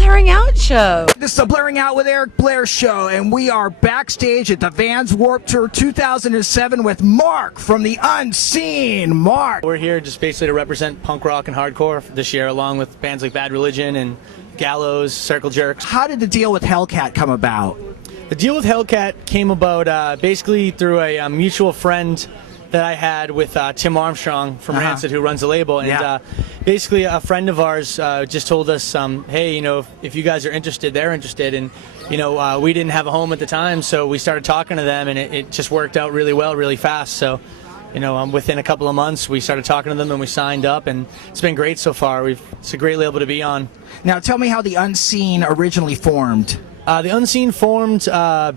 Blaring Out Show. This is the Blaring Out with Eric Blair show, and we are backstage at the Vans Warped Tour 2007 with Mark from the Unseen. Mark. We're here just basically to represent punk rock and hardcore this year, along with bands like Bad Religion and Gallows, Circle Jerks. How did the deal with Hellcat come about? The deal with Hellcat came about basically through a mutual friend that I had with Tim Armstrong from Rancid, who runs the label, and basically a friend of ours just told us, hey, you know, if you guys are interested, they're interested, and you know, we didn't have a home at the time, so we started talking to them, and it just worked out really well, really fast. So, you know, within a couple of months, we started talking to them, and we signed up, and it's been great so far. It's a great label to be on. Now, tell me how the Unseen originally formed. The Unseen formed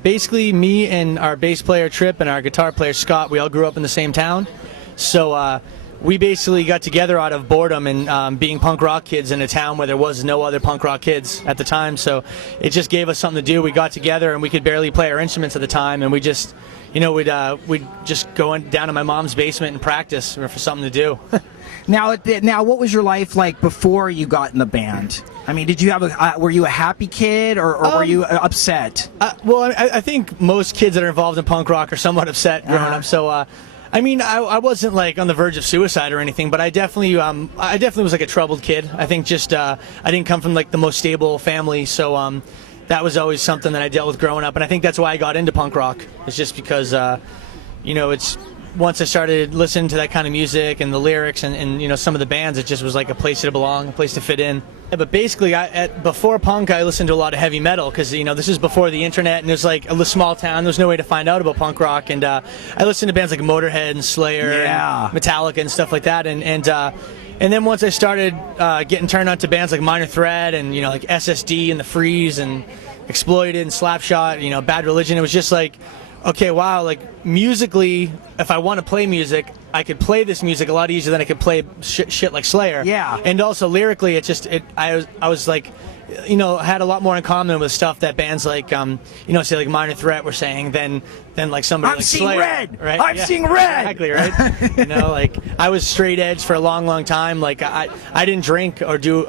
basically me and our bass player Trip and our guitar player Scott. We all grew up in the same town, so we basically got together out of boredom and being punk rock kids in a town where there was no other punk rock kids at the time. So it just gave us something to do. We got together and we could barely play our instruments at the time, and we just, you know, we'd just go down to my mom's basement and practice for something to do. Now, what was your life like before you got in the band? I mean, did you have were you a happy kid, or were you upset? Well, I think most kids that are involved in punk rock are somewhat upset growing up. So, I mean, I wasn't like on the verge of suicide or anything, but I definitely was like a troubled kid. I think just I didn't come from like the most stable family, so that was always something that I dealt with growing up, and I think that's why I got into punk rock. It's just because you know, it's once I started listening to that kind of music and the lyrics and you know, some of the bands, it just was like a place to belong, a place to fit in. Yeah, but basically, before punk, I listened to a lot of heavy metal because, you know, this is before the internet, and there's like a small town. There's no way to find out about punk rock, and I listened to bands like Motorhead and Slayer, and Metallica and stuff like that, and then once I started getting turned on to bands like Minor Threat and, you know, like SSD and The Freeze and Exploited and Slapshot, you know, Bad Religion, it was just like, okay, wow, like musically, if I want to play music, I could play this music a lot easier than I could play shit like Slayer. Yeah. And also lyrically, I was like, you know, had a lot more in common with stuff that bands like, you know, say like Minor Threat were saying than like somebody like Slayer. Red. Right? I'm seeing red. Exactly, right? You know, like I was straight edge for a long, long time. Like I didn't drink or do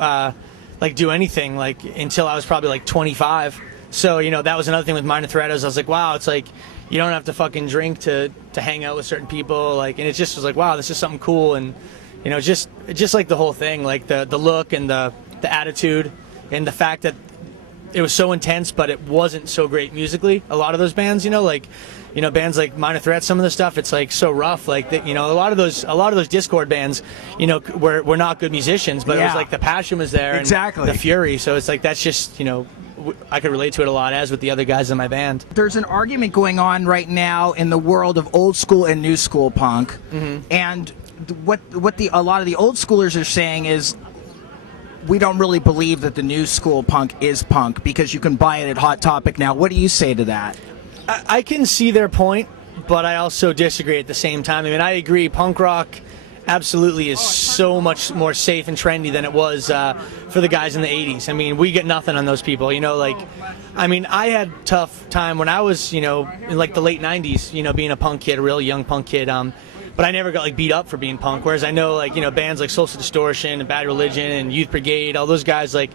anything like until I was probably like 25. So, you know, that was another thing with Minor Threat. I was like, wow, it's like, you don't have to fucking drink to hang out with certain people, like, and it just was like, wow, this is something cool, and you know, just like the whole thing, like the look and the attitude and the fact that it was so intense, but it wasn't so great musically. A lot of those bands, you know, like, you know, bands like Minor Threat, some of the stuff, it's like so rough, like that, you know, a lot of those Discord bands, you know, were not good musicians, but it was like the passion was there, and the fury. So it's like that's just, you know, I could relate to it a lot, as with the other guys in my band. There's an argument going on right now in the world of old school and new school punk, and what a lot of the old schoolers are saying is, we don't really believe that the new school punk is punk because you can buy it at Hot Topic now. What do you say to that? I can see their point, but I also disagree at the same time. I mean, I agree, punk rock absolutely is so much more safe and trendy than it was for the guys in the 80s. I mean, we get nothing on those people, you know, like, I mean, I had a tough time when I was, you know, in like the late 90s, you know, being a punk kid, a real young punk kid, but I never got like beat up for being punk, whereas I know, like, you know, bands like Social Distortion and Bad Religion and Youth Brigade, all those guys, like,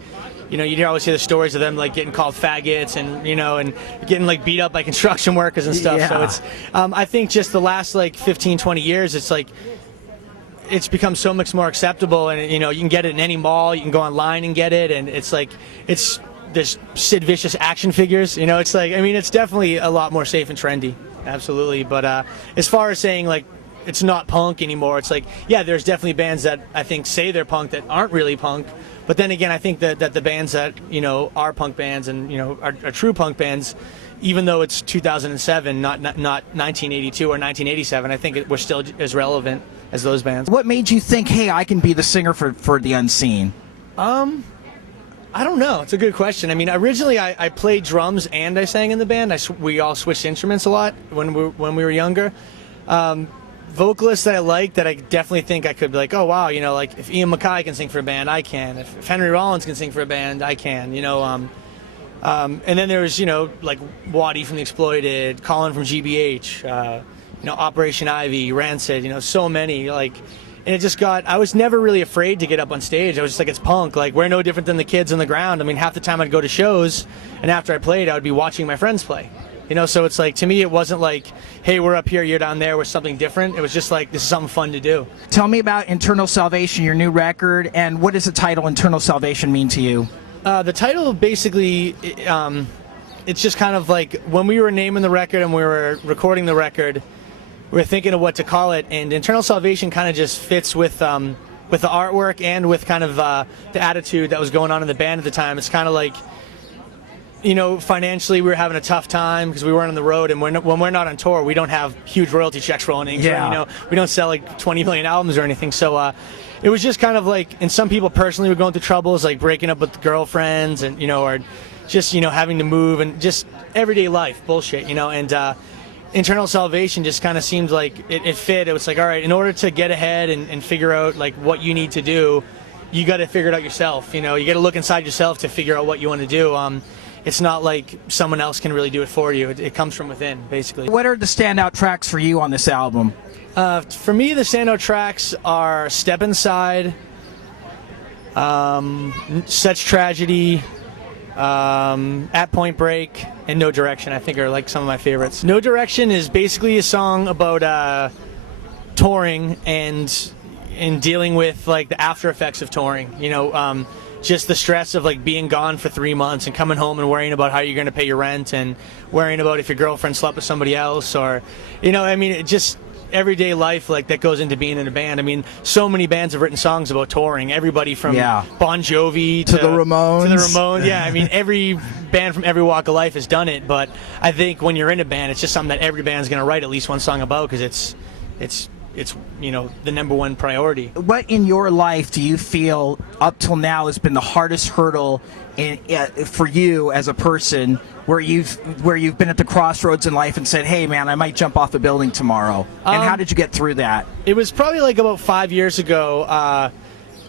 you know, you always hear the stories of them like getting called faggots and, you know, and getting like beat up by construction workers and stuff. So it's I think just the last like 15-20 years, it's like it's become so much more acceptable, and, you know, you can get it in any mall, you can go online and get it, and it's like there's Sid Vicious action figures, you know, it's like, I mean, it's definitely a lot more safe and trendy, absolutely. But as far as saying like it's not punk anymore, it's like, yeah, there's definitely bands that I think say they're punk that aren't really punk, but then again, I think that the bands that, you know, are punk bands and, you know, are true punk bands, even though it's 2007, not 1982 or 1987, I think we're still as relevant as those bands. What made you think, hey, I can be the singer for the Unseen? I don't know. It's a good question. I mean, originally I played drums and I sang in the band. We all switched instruments a lot when we were younger. Vocalists that I like, that I definitely think I could be like, oh wow, you know, like if Ian MacKaye can sing for a band, I can. If Henry Rollins can sing for a band, I can. You know, and then there was, you know, like Waddy from The Exploited, Colin from GBH, you know, Operation Ivy, Rancid, you know, so many, like, And it just got, I was never really afraid to get up on stage. I was just like, it's punk. Like, we're no different than the kids on the ground. I mean, half the time I'd go to shows, and after I played, I would be watching my friends play. You know, so it's like, to me, it wasn't like, hey, we're up here, you're down there, we're something different. It was just like, this is something fun to do. Tell me about Internal Salvation, your new record, and what does the title Internal Salvation mean to you? The title basically, it's just kind of like when we were naming the record and we were recording the record, we were thinking of what to call it, and Internal Salvation kind of just fits with the artwork and with kind of the attitude that was going on in the band at the time. It's kind of like, you know, financially we were having a tough time because we weren't on the road, and when we're not on tour, we don't have huge royalty checks rolling in. Yeah. You know, we don't sell like 20 million albums or anything. So it was just kind of like, and some people personally were going through troubles like breaking up with girlfriends, and you know, or just, you know, having to move and just everyday life bullshit, you know. And Internal Salvation just kind of seemed like it fit. It was like, all right, in order to get ahead and figure out like what you need to do, you got to figure it out yourself. You know, you got to look inside yourself to figure out what you want to do. It's not like someone else can really do it for you. It comes from within, basically. What are the standout tracks for you on this album? For me, the standout tracks are Step Inside, Such Tragedy, At Point Break, and No Direction, I think, are like some of my favorites. No Direction is basically a song about touring and dealing with like the after effects of touring. You know, just the stress of like being gone for 3 months and coming home and worrying about how you're going to pay your rent and worrying about if your girlfriend slept with somebody else, or, you know, I mean, it just everyday life like that goes into being in a band. I mean, so many bands have written songs about touring. Everybody from Bon Jovi to the Ramones. Yeah, I mean, every band from every walk of life has done it. But I think when you're in a band, it's just something that every band's going to write at least one song about, because it's you know, the number one priority. What in your life do you feel up till now has been the hardest hurdle for you as a person, where you've been at the crossroads in life and said, hey man, I might jump off a building tomorrow? And how did you get through that? It was probably like about 5 years ago.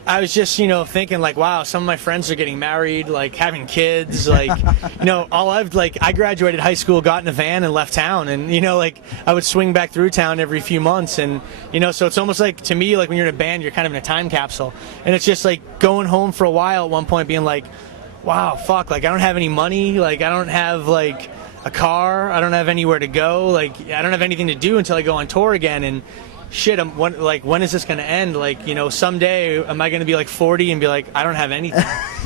I was just, you know, thinking like, wow, some of my friends are getting married, like having kids, like, you know, I graduated high school, got in a van and left town, and, you know, like I would swing back through town every few months, and, you know, so it's almost like, to me, like when you're in a band, you're kind of in a time capsule, and it's just like going home for a while at one point being like, wow, fuck, like I don't have any money, like I don't have like a car, I don't have anywhere to go, like I don't have anything to do until I go on tour again, and shit, when is this going to end? Like, you know, someday am I going to be like 40 and be like, I don't have anything?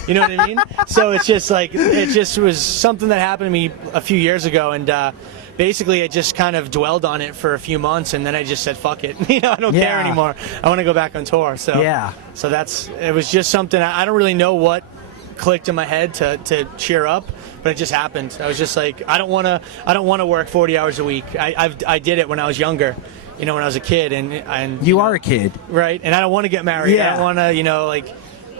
You know what I mean? So it's just like, it just was something that happened to me a few years ago, and basically I just kind of dwelled on it for a few months, and then I just said, fuck it. You know, I don't care anymore. I want to go back on tour. So so it was just something, I don't really know what clicked in my head to cheer up, but it just happened. I was just like, I don't want to work 40 hours a week. I did it when I was younger. You know, when I was a kid, and you are a kid, right? And I don't want to get married. I don't want to, you know, like,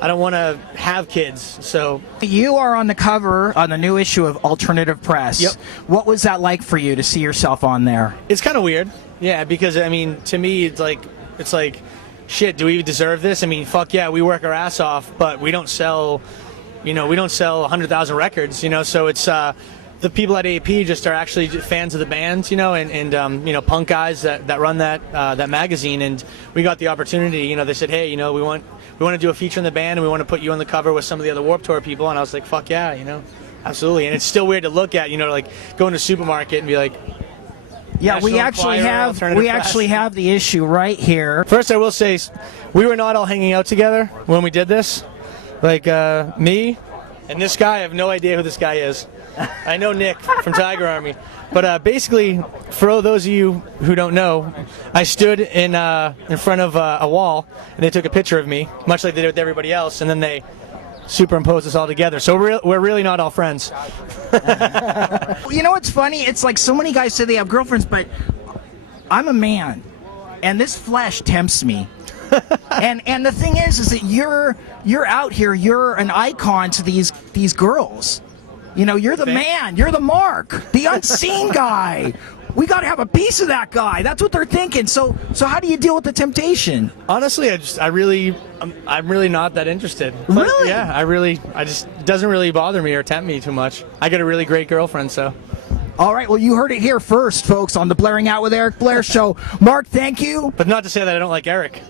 I don't want to have kids. So you are on the cover on the new issue of Alternative Press. Yep. What was that like for you to see yourself on there? It's kind of weird, yeah, because I mean, to me, it's like, shit, do we deserve this? I mean, fuck yeah, we work our ass off, but we don't sell, you know, 100,000 records, you know, so it's the people at AP just are actually fans of the band, you know, and you know, punk guys that run that magazine, and we got the opportunity. You know, they said, hey, you know, we want to do a feature in the band, and we want to put you on the cover with some of the other Warped Tour people. And I was like, fuck yeah, you know, absolutely. And it's still weird to look at, you know, like go into a supermarket and be like, yeah, we actually have the issue right here. First, I will say, we were not all hanging out together when we did this. Like me and this guy, I have no idea who this guy is. I know Nick from Tiger Army, but basically, for those of you who don't know, I stood in front of a wall, and they took a picture of me, much like they did with everybody else, and then they superimposed us all together. So we're really not all friends. You know what's funny? It's like so many guys say they have girlfriends, but I'm a man, and this flesh tempts me. and the thing is that you're out here, you're an icon to these girls. You know, you're the man, you're the mark, the unseen guy. We got to have a piece of that guy. That's what they're thinking. So how do you deal with the temptation? Honestly, I'm really not that interested. Really? Yeah, it doesn't really bother me or tempt me too much. I got a really great girlfriend, so. All right, well, you heard it here first, folks, on the Blairing Out with Eric Blair show. Mark, thank you. But not to say that I don't like Eric.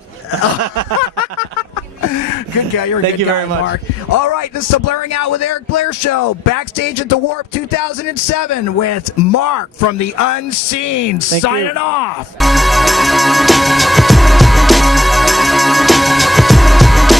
Good guy. You're a Thank good you guy, very much. Mark. All right, this is the Blairing Out with Eric Blair show, backstage at the Warp 2007 with Mark from the Unseen, signing off.